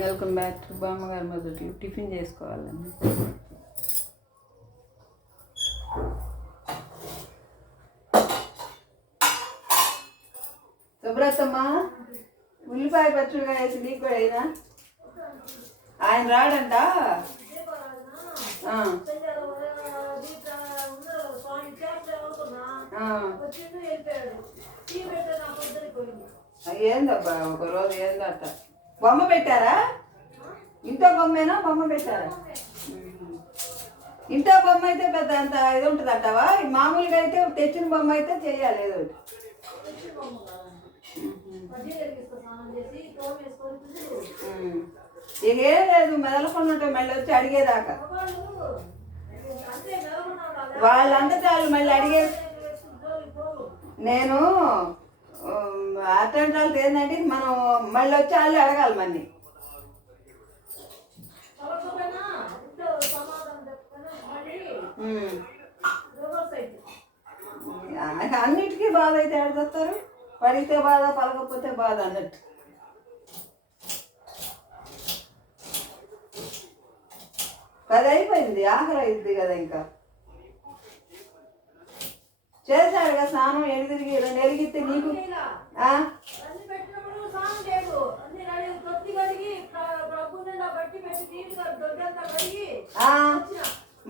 Welcome back to బామ్మగారి మొదటి tiffin చేసుకోవాలండి. శుభ్రతమ్మ ఉల్లిపాయ పచ్చడిగా వేసి నీకు కూడా అయినా ఆయన రాడంట. ఏందబ్బా ఒకరోజు ఏందట బొమ్మ పెట్టారా? ఇంట్లో బొమ్మేనా బొమ్మ పెట్టారా? ఇంట్లో బొమ్మ అయితే పెద్ద అంత ఇది ఉంటుంది అంటావా? మామూలుగా అయితే తెచ్చిన బొమ్మ అయితే చెయ్యాలి ఏదో. ఇక ఏం లేదు మెదలకుండా ఉంటే మళ్ళీ వచ్చి అడిగేదాకా వాళ్ళంతా చాలు మళ్ళీ అడిగే. నేను అట్లాంటి వాళ్ళకి ఏంటంటే మనం మళ్ళీ వచ్చి వాళ్ళు అడగాలి మళ్ళీ. అన్నిటికీ బాధ అయితే అడుగుతారు. పడితే బాధ పలకపోతే బాధ అన్నట్టు. అది అయిపోయింది, ఆఖరి అయింది కదా. ఇంకా చేశాడు కదా స్నానం. ఎడిగిరిగి రెండు ఎరిగితే నీకు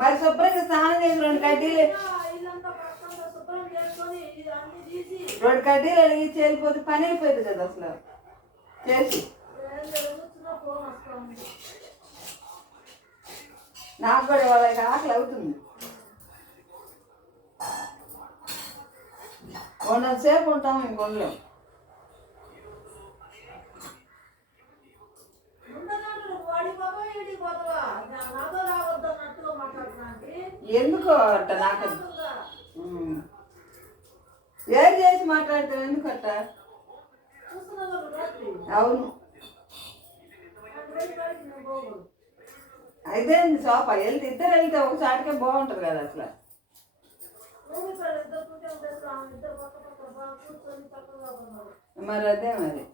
మరి శుభ్రంగా స్నానం చేసి రెండు కడ్డీలు అడిగి వెళ్ళిపోతే పని అయిపోయింది కదా అసలు. చేసి నాకు కూడా వాళ్ళకి ఆకలి అవుతుంది. సేపు ఉంటాం ఇంకొండలేం. ఎందుకో అట్ట నాకు ఏం చేసి మాట్లాడతావు ఎందుకట్ట? అవును అయితే సోఫా వెళ్తే ఇద్దరు వెళ్తే ఒకసారికే బాగుంటుంది కదా అసలు. మరి అదే మరి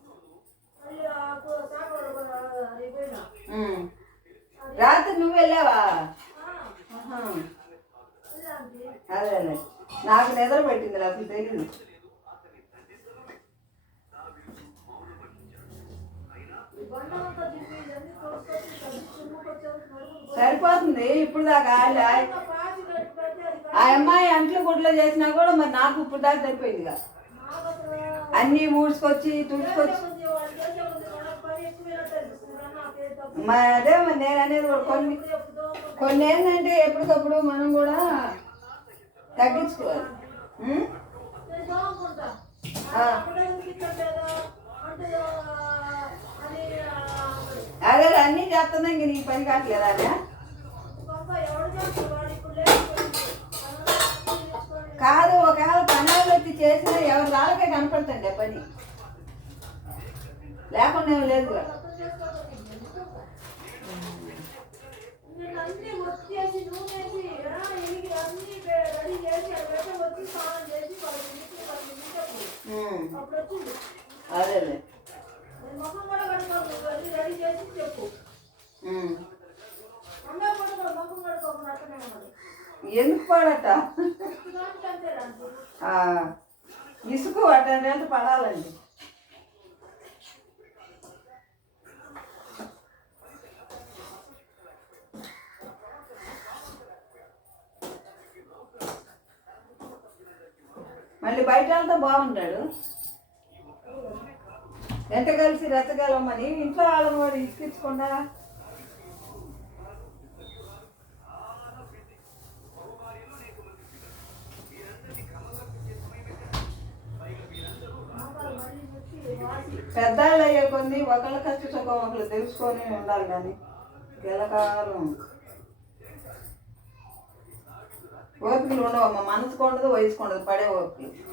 రాత్రి నువ్వు వెళ్ళావా? అదే నాకు నిద్ర పెట్టింది అసలు తెలియదు. సరిపోతుంది ఇప్పుడు దాకా. ఆ అమ్మాయి అంట్లు గుడ్లో చేసినా కూడా మరి నాకు ఇప్పుడు దాకా సరిపోయిందిగా. అన్నీ ఊడ్చుకొచ్చి తుడుచుకొచ్చి మరి అదే మరి నేను అనేది కూడా కొన్ని ఏంటంటే ఎప్పటికప్పుడు మనం కూడా తగ్గించుకోవాలి. అదే అన్నీ చేస్తున్నా ఇంక నీ పని కావట్లేదా? కాదు, ఒకవేళ పనాలు వచ్చి చేసినా ఎవరి వాళ్ళకే కనపడుతుంది ఆ పని, లేకుండా ఏమి లేదు. అదేలే ఎందుకు పడట ఇసుకు అటంటే పడాలండి. మళ్ళీ బయట అంతా బాగుంటాడు. ఎంత కలిసి రెచ్చగలమని ఇంట్లో వాళ్ళని కూడా ఇసుకించకుండా పెద్దవాళ్ళు అయ్యే కొన్ని ఒకళ్ళ కష్ట సుఖం ఒకళ్ళు తెలుసుకొని ఉండాలి. కానీ గెలకాలం ఓపికలు ఉండవు. మా మనసుకు ఉండదు, వయసుకు ఉండదు, పడే ఓపికలు.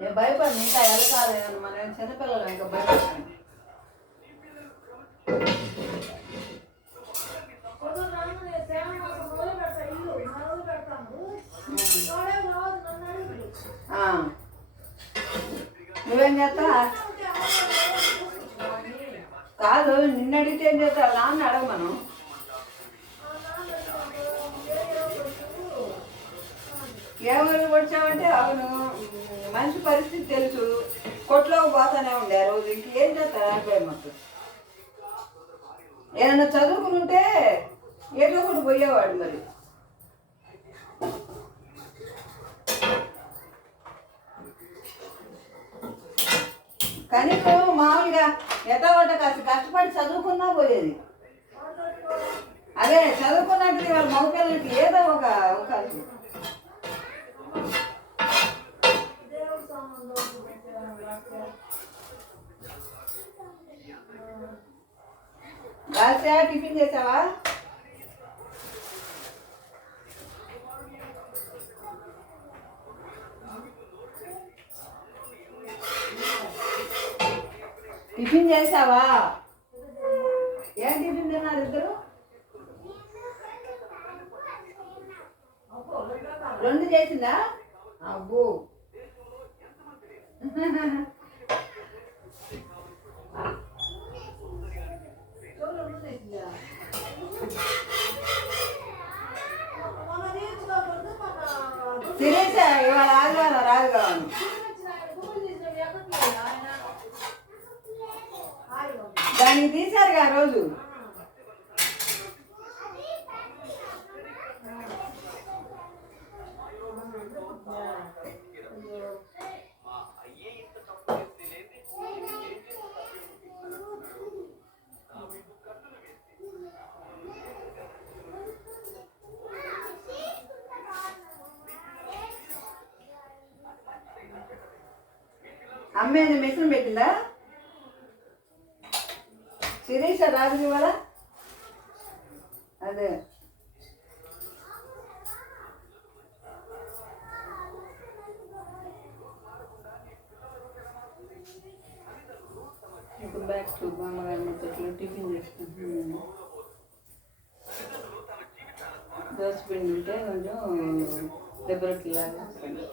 నేను భయపడి ఇంకా ఎలకాలేమని మనం చిన్నపిల్లలు ఇంకా భయపడతాను. నువ్వేం చేస్తా కాదు, నిన్ను అడిగితే ఏం చేస్తావు? నాన్న అడగమను. ఎవరు వచ్చావంటే అవును, మంచి పరిస్థితి తెలుసు, కొట్లోకి పోతానే ఉండే ఆ రోజు. ఇంకేం చేస్తారు అనుకోండి. మాకు ఏదన్నా చదువుకుని ఉంటే ఏదో ఒకటి పోయేవాడు. మరి కనీసం మామూలుగా ఎట్టగొట్ట కాస్త కష్టపడి చదువుకున్నా పోయేది. అదే చదువుకున్నట్టు వాళ్ళ మగపిల్లలకి ఏదో ఒక అవకాశం. రాత్రి టిఫిన్ చేసావా? టిఫిన్ చేసావా? ఏం టిఫిన్ తిన్నారు ఇద్దరు? రెండు చేసిందా? అబ్బో తినేసా. ఇవాళ ఆదివారం రాదు కావాలి. దానికి తీశారుగా ఆ రోజు. అమ్మేది మెషిన్ పెట్టిందా? శిరీష రాదు ఇవాళ. అదే ఇప్పుడు బ్యాక్ టు బామ్మగారి తొట్లు టిఫిన్ చేసుకుంటున్నాను. దోశ పిండి ఉంటే కొంచెం దెబ్బరొట్లాగా వస్తుంది.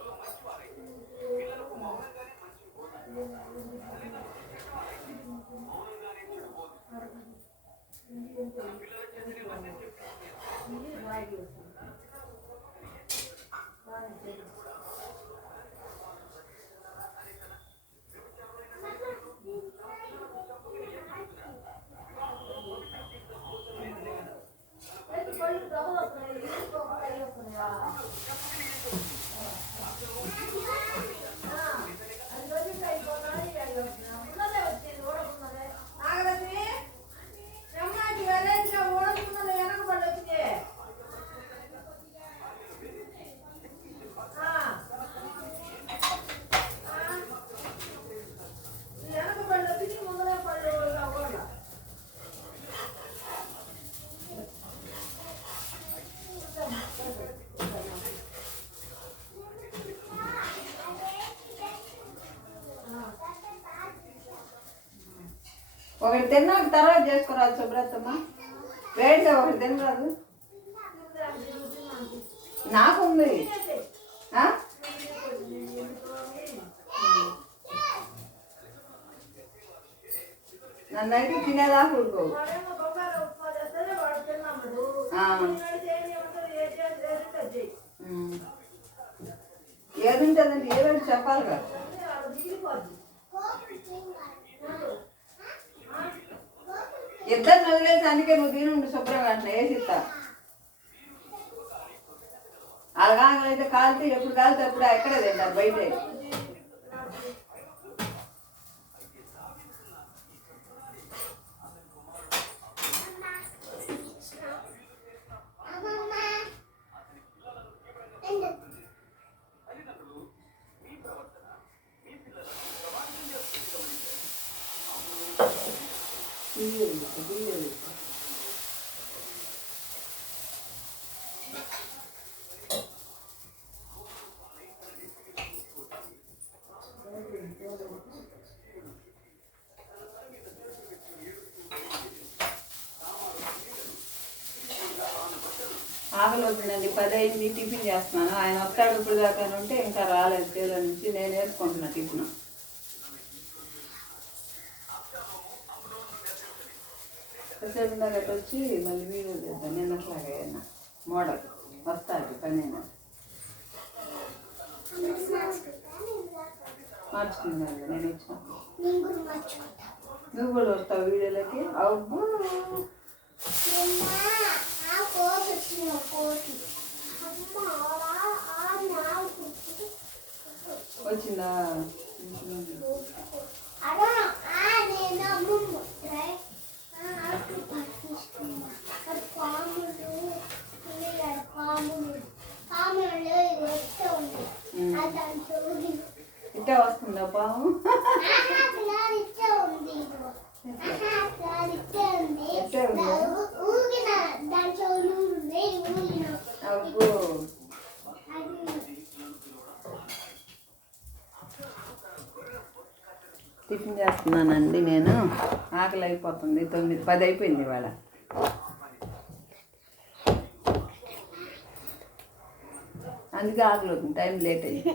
ఒకటి తిన్నాక తర్వాత చేసుకురాదు శుభ్రతమ్మ. వేడిగా ఒకటి తినరాదు. నాకుంది. నన్ను అయితే తినేదాకా ఊరుకో. ఏది ఉంటుందంటే ఏవేంటి చెప్పాలి కదా. ఇద్దరు వదిలేసి అందుకే నువ్వు తినుండు శుభ్రంగా అట్లా వేసిస్తా. అలాగైతే కాలితే ఎప్పుడు కాలితే అప్పుడు ఎక్కడే తింటారు బయటే. అయిపోతుందండి, 10 అయింది. టిఫిన్ చేస్తున్నాను. ఆయన వస్తాడు ఇప్పుడు దాకా ఉంటే ఇంకా రాలేదు చేలో నుంచి. నేను వేసుకుంటున్నా టిఫిన్. కాసేపు దాకా వచ్చి మళ్ళీ వీడియో చేద్దాం. నిన్నట్లాగే అయినా మోడల్ వస్తాడు పని అయినా మార్చుకుందండి. నేను వచ్చిన నువ్వు కూడా వస్తావు వీడియోలకి. అవ్వు వచ్చిందా? ఇట్లా వస్తుందా పాము? అబ్బో టిఫిన్ చేస్తున్నానండి నేను. ఆకలి అయిపోతుంది. 9, 10 అయిపోయింది ఇవాళ. అందుకే ఆకలి అవుతుంది. టైం లేట్ అయింది.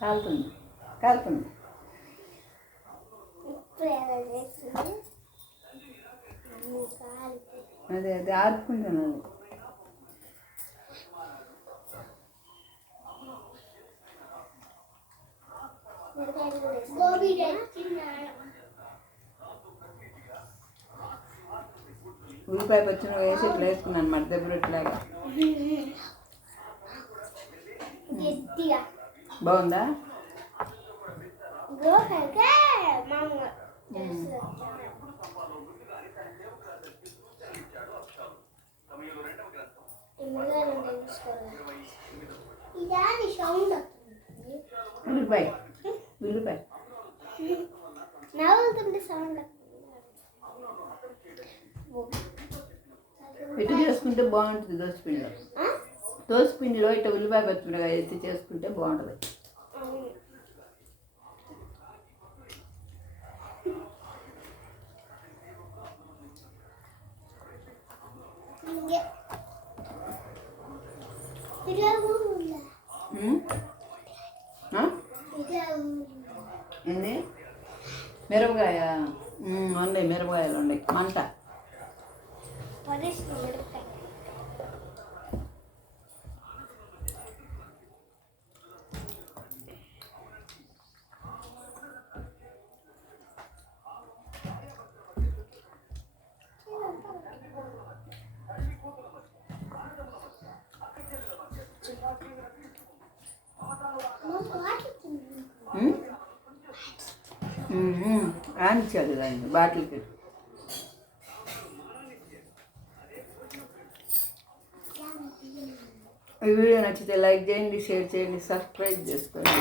కాలుతుంది కాలుతుంది. అదే అదే ఆడుకుంటున్నాను. ఉల్లిపాయ పచ్చిన వేసి ఇట్లా వేసుకున్నాను అనమాట, దెబ్బరొట్లాగా. బాగుందా? ఉల్లిపాయ ఉల్లిపాయ ఇటు చేసుకుంటే బాగుంటుంది. దోసపిండిలో దోసపిండిలో ఇట్లా ఉల్లిపాయ పచ్చిమిరకాయ వేసి చేసుకుంటే బాగుంటుంది. ఏంది? మిరపకాయ ఉన్నాయి, మిరపకాయలు ఉన్నాయి. మంట ఆనిచ్చాడు దాన్ని బాటిల్కి. ఈ వీడియో నచ్చితే లైక్ చేయండి, షేర్ చేయండి, సబ్స్క్రైబ్ చేసుకోండి.